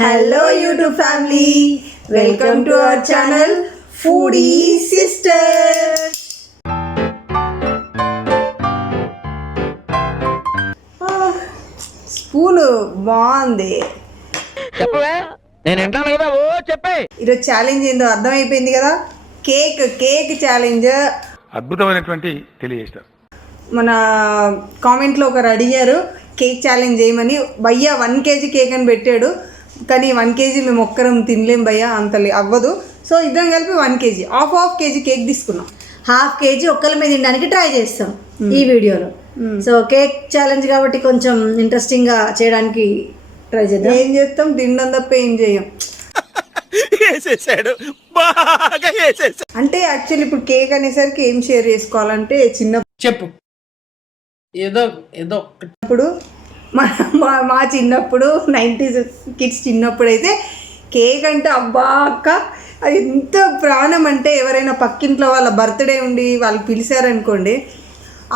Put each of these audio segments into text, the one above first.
Hello YouTube family, welcome to our channel Foodie Sisters. Spoon బాగుంది. ఈరోజు challenge ఏందో అర్థమైపోయింది కదా. కేక్ ఛాలెంజ్ అద్భుతమైనటువంటి తెలియజేస్తారు. మన కామెంట్లో ఒకరు అడిగారు కేక్ ఛాలెంజ్ చేయమని. భయ్యా 1 kg కేక్ అని పెట్టాడు, కానీ 1 kg మేము ఒక్కరం తినలేం భయ్యా, అంత అవ్వదు. సో ఇద్దరం కలిపి 1 kg హాఫ్ kg కేక్ తీసుకున్నాం. ½ kg ఒక్కల మీద తినడానికి ట్రై చేస్తాం ఈ వీడియోలో. సో కేక్ ఛాలెంజ్ కాబట్టి కొంచెం ఇంట్రెస్టింగ్గా చేయడానికి ట్రై చేద్దాం. ఏం చేస్తాం, తినడం తప్ప ఏం చేయం. అంటే యాక్చువల్లీ ఇప్పుడు కేక్ అనేసరికి ఏం షేర్ చేసుకోవాలంటే చెప్పు ఏదో ఇప్పుడు మా చిన్నప్పుడు 90s కిడ్స్ చిన్నప్పుడు అయితే కేక్ అంటే అబ్బా అక్క అది ఎంత ప్రాణం. అంటే ఎవరైనా పక్కింట్లో వాళ్ళ బర్త్డే ఉండి వాళ్ళు పిలిచారనుకోండి,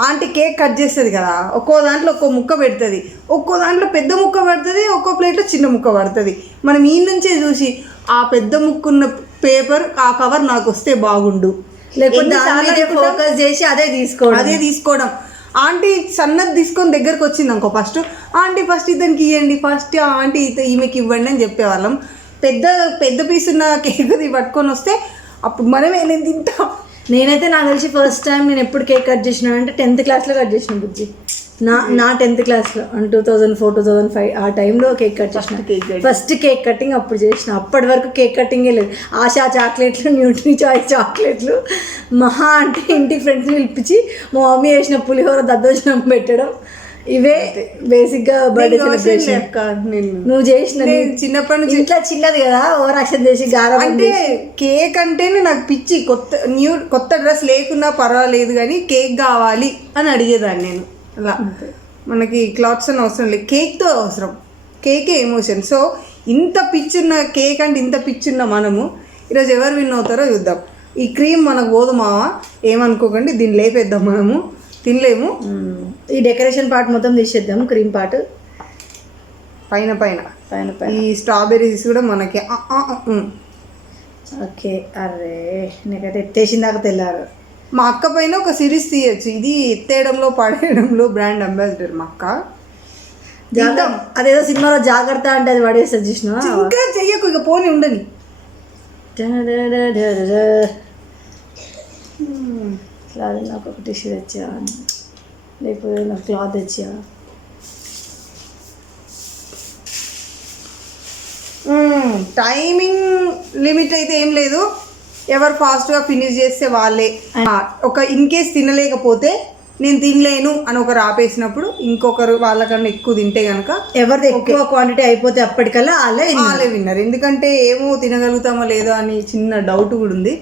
ఆంటీ కేక్ కట్ చేస్తుంది కదా, ఒక్కో దాంట్లో ఒక్కో ముక్క పెడుతుంది, ఒక్కో దాంట్లో పెద్ద ముక్క పడుతుంది, ఒక్కో ప్లేట్లో చిన్న ముక్క పడుతుంది. మనం ఈ నుంచే చూసి ఆ పెద్ద ముక్కున్న పేపర్ ఆ కవర్ నాకు వస్తే బాగుండు, లేకపోతే ఫోకస్ చేసి అదే తీసుకోవడం. ఆంటీ సన్నది తీసుకొని దగ్గరకు వచ్చింది అనుకో, ఆంటీ ఫస్ట్ ఇతనికి ఇవ్వండి, ఫస్ట్ ఆంటీ ఈమెకి ఇవ్వండి అని చెప్పేవాళ్ళం. పెద్ద పీస్ ఉన్న కేక్ పట్టుకొని వస్తే అప్పుడు మనమే నేను తింటాం. నేనైతే నాకు తెలిసి ఫస్ట్ టైం నేను ఎప్పుడు కేక్ కట్ చేసినా అంటే 10th క్లాస్లో కట్ చేసిన బుజ్జి. నా 10th క్లాస్లో 2004 2005 ఆ టైంలో కేక్ కట్ చేసిన. ఫస్ట్ కేక్ కటింగ్ అప్పుడు చేసిన. అప్పటి వరకు కేక్ కటింగే లేదు. ఆశా చాక్లెట్లు, న్యూట్రీ చాయిస్ చాక్లెట్లు, మహా అంటే ఇంటి ఫ్రెండ్స్ని పిలిపించి మా మమ్మీ వేసిన పులిహోర దద్దోజనం పెట్టడం, ఇవే బేసిక్గా బర్త్డే సెలబ్రేషన్. నువ్వు చేసిన చిన్నప్పటి నుంచి ఇంట్లో చిన్నది కదా, ఓవర్ యాక్షన్ చేసి గారం. అంటే కేక్ అంటేనే నాకు పిచ్చి. కొత్త డ్రెస్ లేకున్నా పర్వాలేదు కానీ కేక్ కావాలి అని అడిగేదాన్ని నేను. అలా మనకి క్లాత్స్ అని అవసరం లేదు, కేక్తో అవసరం. కేకే ఎమోషన్. సో ఇంత పిచ్చున్న కేక్ అంటే ఇంత పిచ్చున్న మనము ఈరోజు ఎవరు విన్ అవుతారో చూద్దాం. ఈ క్రీమ్ మనకు పోదు మావా, ఏమనుకోకండి, దీన్ని లేపేద్దాం. మనము తినలేము. ఈ డెకరేషన్ పార్ట్ మొత్తం తీసేద్దాం, క్రీమ్ పార్ట్ పైన ఈ స్ట్రాబెర్రీస్ కూడా మనకి ఓకే. అరే నాకైతే ఎత్తేసిన దాకా తెల్లారు. మా అక్క పైన ఒక సిరీస్ తీయచ్చు. ఇది ఎత్తేయడంలో పడేయడంలో బ్రాండ్ అంబాసిడర్ మా అక్క. అదేదో సినిమాలో జాగ్రత్త అంటే అది పడేస్తుంది చూసిన. ఇంకా చెయ్యకు, ఇక పోనీ ఉండని. నాకు ఒక టిష్యూ తెచ్చా, లేకపోతే నాకు క్లాత్ తెచ్చా. టైమింగ్ లిమిట్ అయితే ఏం లేదు, ఎవరు ఫాస్ట్గా ఫినిష్ చేస్తే వాళ్ళే. ఒక ఇన్ కేస్ తినలేకపోతే నేను తినలేను అని ఒకరు ఆపేసినప్పుడు ఇంకొకరు వాళ్ళకన్నా ఎక్కువ తింటే కనుక ఎవరిది ఎక్కువ క్వాంటిటీ అయిపోతే అప్పటికల్లా వాళ్ళే విన్నారు. ఎందుకంటే ఏమో తినగలుగుతామో లేదో అని చిన్న డౌట్ కూడా ఉంది.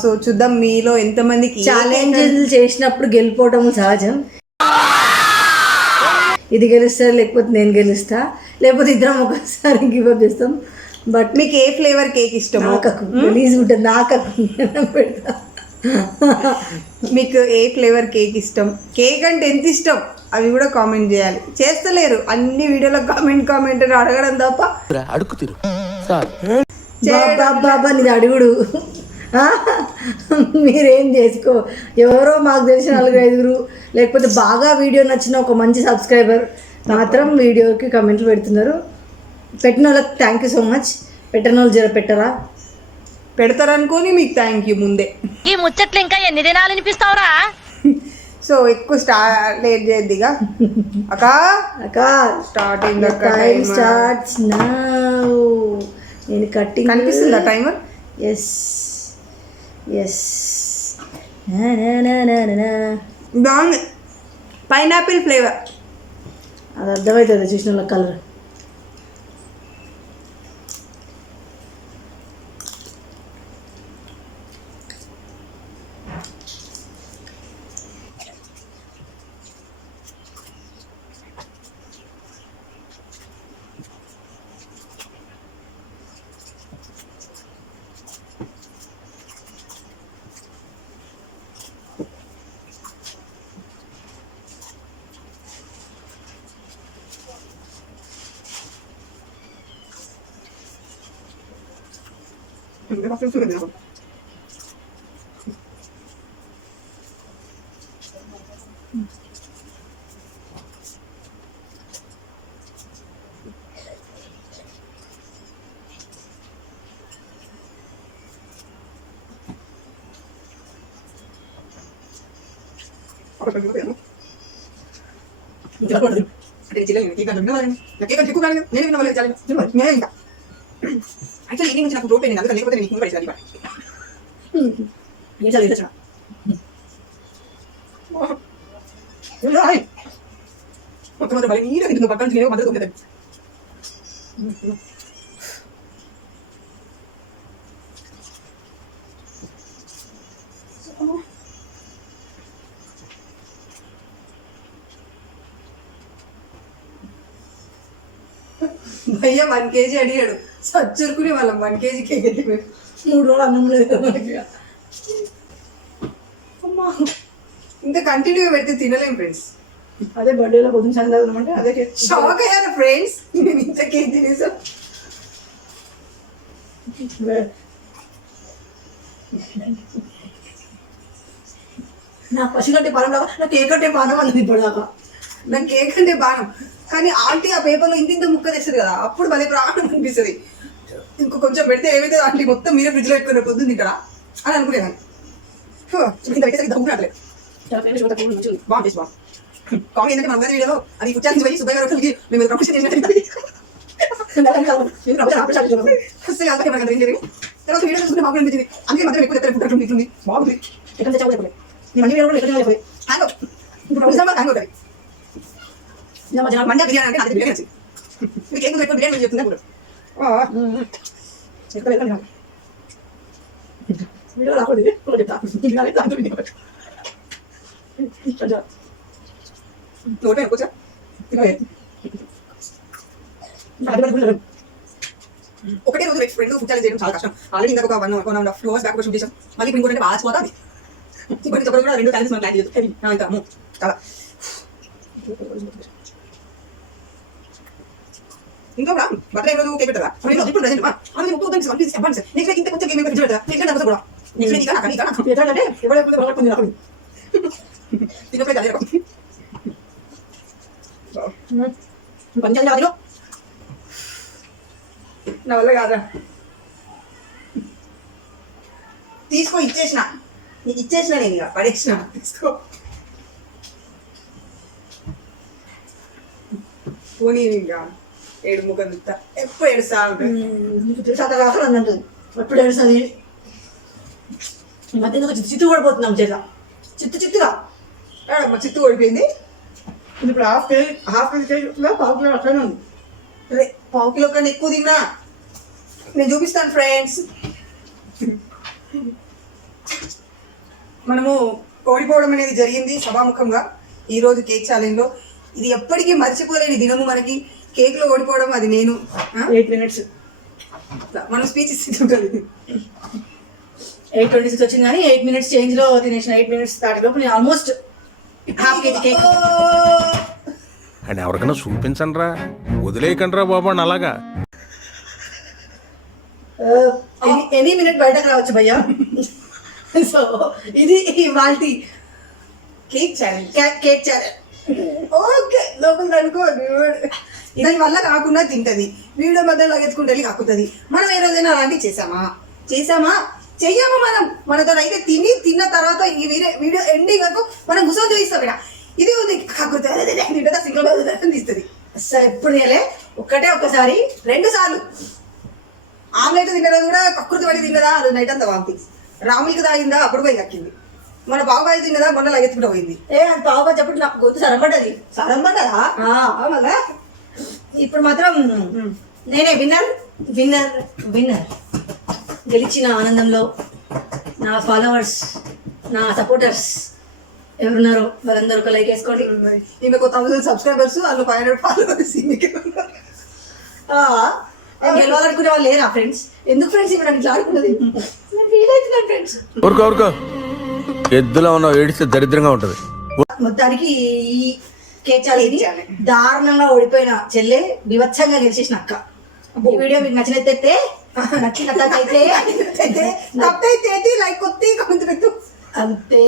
సో చూద్దాం మీలో ఎంతమందికి. ఛాలెంజ్ చేసినప్పుడు గెలిపోవడం సహజం. ఇది గెలుస్తా, లేకపోతే నేను గెలుస్తా, లేకపోతే ఇద్దరం ఒకసారి గివ్ అప్ చేస్తాం. బట్ మీకు ఏ ఫ్లేవర్ కేక్ ఇష్టం? ప్లీజ్ ఉంటుంది నాకు పెడతా. మీకు ఏ ఫ్లేవర్ కేక్ ఇష్టం, కేక్ అంటే ఎంత ఇష్టం అవి కూడా కామెంట్ చేయాలి. చేస్తలేరు అన్ని వీడియోలో కామెంట్ అని అడగడం తప్ప అడుగుతారు. బాబా నీది అడుగుడు, మీరేం చేసుకో. ఎవరో మాకు తెలిసిన 4-5 లేకపోతే బాగా వీడియో నచ్చిన ఒక మంచి సబ్స్క్రైబర్ మాత్రం వీడియోకి కమెంట్లు పెడుతున్నారు. పెట్టిన వాళ్ళకి థ్యాంక్ యూ సో మచ్. పెట్టిన వాళ్ళు జర పెడతారనుకొని మీకు థ్యాంక్ యూ ముందే. ఈ ముచ్చట్లు ఇంకా ఎన్ని దినాలు వినిపిస్తావురా? సో ఎక్కువ లేట్ చేయద్దిగా అక్క. Starting time starts now. నేను కట్టింగ్ కనిపిస్తుందా టైమర్? ఎస్ బాగుంది. పైనాపిల్ ఫ్లేవర్ అది అర్థమవుతుంది చూసిన వాళ్ళ కలర్. యాక్చువల్లీ నుంచి నాకు రోప్ అయింది, అందుకని లేకపోతే నేను పడేసాను. మొత్తం బలి నీరు తింటుంది, పక్కన నుంచి మద్దతు ఉంటుంది. భయ్య 1 kg అడిగాడు, సచ్చురుకునే వాళ్ళం 1 kg కేక్ అయితే 3 రోజులు అన్నం లేదు మనకి. అమ్మా ఇంకా కంటిన్యూగా పెడితే తినలేం ఫ్రెండ్స్. అదే బర్త్డేలో పొద్దున్న చందాం అంటే అదే కేక్. షాక్ అయ్యాను ఫ్రెండ్స్, నేను ఇంత కేక్ తినేసా. నా పసిగంటే పానం లాగా నా కేక్ అంటే పానం అన్నది ఇప్పటిదాకా. నాకు కేక్ అంటే బాణం, కానీ ఆంటీ ఆ పేపర్లో ఇంత ముక్క తెస్తుంది కదా, అప్పుడు భలే ప్రాణం అనిపిస్తుంది. ఇంకో కొంచెం పెడితే ఏమైతే ఆంటీ మొత్తం మీరే ఫ్రిడ్జ్లో పెట్టుకునే పొద్దున్న తింటారా అని అనుకునేదాన్ని. ఇంత పెట్టేసరికి దమ్మునట్లేదు. బాగుంది బాగా కామెడీ ఏంటంటే మన ఉగాది వీడియోలో అది ఉచ్చారించి పోయి సుబ్బయ్య గారు మేము ప్రొఫెషన్ చేసినట్టు తర్వాత వీడియో చూసుకుంటే మాకు అనిపించింది. అందుకే మధ్య ఎక్కువ చెప్తారు ఫుడ్ ఇట్లుంది బాగుంది ఎక్కడ చెప్పలేదు. నేను మంచి వీడియో ఎక్కడ చెప్పలేదు హ్యాంగ్ హ్యాంగ్ అవుతుంది. మండే బిర్యానీ అంటే అది బిర్యానీ వచ్చింది. మీకు ఏం ఎక్కువ బిర్యానీ చెప్తుందా కూడా వీడియో రాకూడదు చెప్తా. నోట్ ఎక్కువచ్చా ఒకటే రోజు ఫ్రెండ్ ఫుడ్ ఛాలెంజ్ చేయడం చాలా కష్టం. ఆల్రెడీ ఇందాక ఒక 1.5 hours బ్యాక్ షూట్ చేసాం. మళ్ళీ ఇప్పుడు ఇంకోటి బాగా పోతుంది. ఇప్పుడు చెప్పడం కూడా 2 ఛాలెంజ్ మనం ప్లాన్ చేస్తాం. ఇంకా చాలా ఇంకా కూడా బర్త్డే రోజు కేక్ పెట్టదా ఇప్పుడు ప్రెసెంట్ అందుకే 30 అడ్వాన్స్ అడ్వాన్స్ నెక్స్ట్ ఇంత కొంచెం కేక్ పెడతా నెక్స్ట్ తర్వాత కూడా నెక్స్ట్ ఇంకా నాకు ఎట్లంటే ఎవరైతే బాగుంటుంది నాకు తినప్పుడు అదే రకం పంచాయతీ రాదులో నా వల్ల కాదా. తీసుకో ఇచ్చేసిన, నీకు ఇచ్చేసిన, నేను ఇక పడేసిన. తీసుకో పోనీ ఇంకా ఏడు ముఖం చూస్తా ఎప్పుడు ఏడుస్తా ఉంటాను. అన్నట్టు ఎప్పుడు ఏడుస్తుంది ఈ మధ్య చిత్తు పడిపోతున్నాం చేత చిత్తుగా మా చిత్తు ఓడిపోయింది. ఇప్పుడు హాఫ్ కేజీ పావు కిలో అట్లనే ఉంది. అదే 1/2 కిలో కన్నా ఎక్కువ తిన్నా. నేను చూపిస్తాను ఫ్రెండ్స్. మనము ఓడిపోవడం అనేది జరిగింది సభాముఖంగా ఈరోజు కేక్ ఛాలెంజ్లో. ఇది ఎప్పటికీ మర్చిపోలేని దినము మనకి. కేక్లో ఓడిపోవడం అది నేను 8 minutes మనం స్పీచ్ ఇస్తుంటుంది. 8:26 వచ్చింది కానీ 8 minutes చేంజ్లో తినేసిన. 8 minutes దాటిలోపు నేను ఆల్మోస్ట్ హాఫ్ కేజీ కేక్. అని ఎవరికైనా చూపించండి రా, వదిలేయకండి రా బాబు అని అలాగా. ఎనీ మినిట్ బయటకు రావచ్చు భయ్యా. సో ఇది వాల్టీ cake challenge. Cake challenge. Okay లోపల అనుకో దాని వల్ల కాకుండా తింటది, వీడియో మధ్యలో ఎత్తుకుంటే వెళ్ళి కాకుతుంది. మనం ఏ రోజైనా అలాంటివి చేసామా చెయ్యము. మనం మనతో అయితే తిన్న తర్వాత ఈ వీడియో ఎండింగ్ వరకు మనం గుసం చూపిస్తాం. ఇక్కడ ఇది ఉంది కాకుతుంది సింగిల్ తీస్తుంది. అసలు ఎప్పుడు తినలే, ఒక్కసారి 2 సార్లు. ఆమ్లెట్ తిన్నదా కూడా కక్కుర్తి పడి తిన్నదా అది నైట్ అంతా వాంతి. రాములకి తాగిందా అప్పుడు పోయి కక్కింది. మన బాబాయ్ తిన్నదా మొన్న ఎత్తుకుంటూ పోయింది. అది బాబా చెప్పండి నాకు గొంతు సరంపడ్డది. సరంపడ్డదా మళ్ళా. ఇప్పుడు మాత్రం నేనే విన్నర్ విన్నర్ విన్నర్. గెలిచిన ఆనందంలో నా ఫాలోవర్స్, నా సపోర్టర్స్ ఎవరున్నారో వాళ్ళందరూ ఒక లైక్ వేసుకోండి. ఈమెకు 1000 సబ్స్క్రైబర్స్, వాళ్ళు 500 ఫాలోవర్స్. గెలవాలనుకునే వాళ్ళు లేరా ఫ్రెండ్స్? ఎందుకు ఫ్రెండ్స్ ఇవి నన్ను ఇట్లా ఆడుకున్నది? ఫీల్ అవుతున్నాను ఫ్రెండ్స్. ఊరుకో ఎద్దులో ఉన్న ఏడిస్తే దరిద్రంగా ఉంటది. మొత్తానికి ఈ కేక్ ఛాలెంజ్ దారుణంగా ఓడిపోయిన చెల్లె బీభత్సంగా గెలిచేసిన అక్క. ఈ వీడియో మీకు నచ్చినట్లయితే నచ్చిన అయితే తప్పైతే లైక్ కొత్త కామెంట్ పెట్టు. అంతే.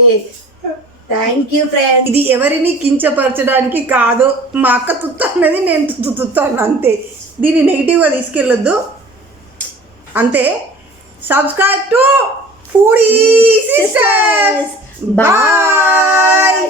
Thank you friends. ఇది ఎవరిని కించపరచడానికి కాదు, మా అక్క తుత్త అన్నది నేను తుత్తాను అంతే. దీన్ని నెగిటివ్గా తీసుకెళ్ళొద్దు అంతే. Subscribe to Foodie Sisters. Bye.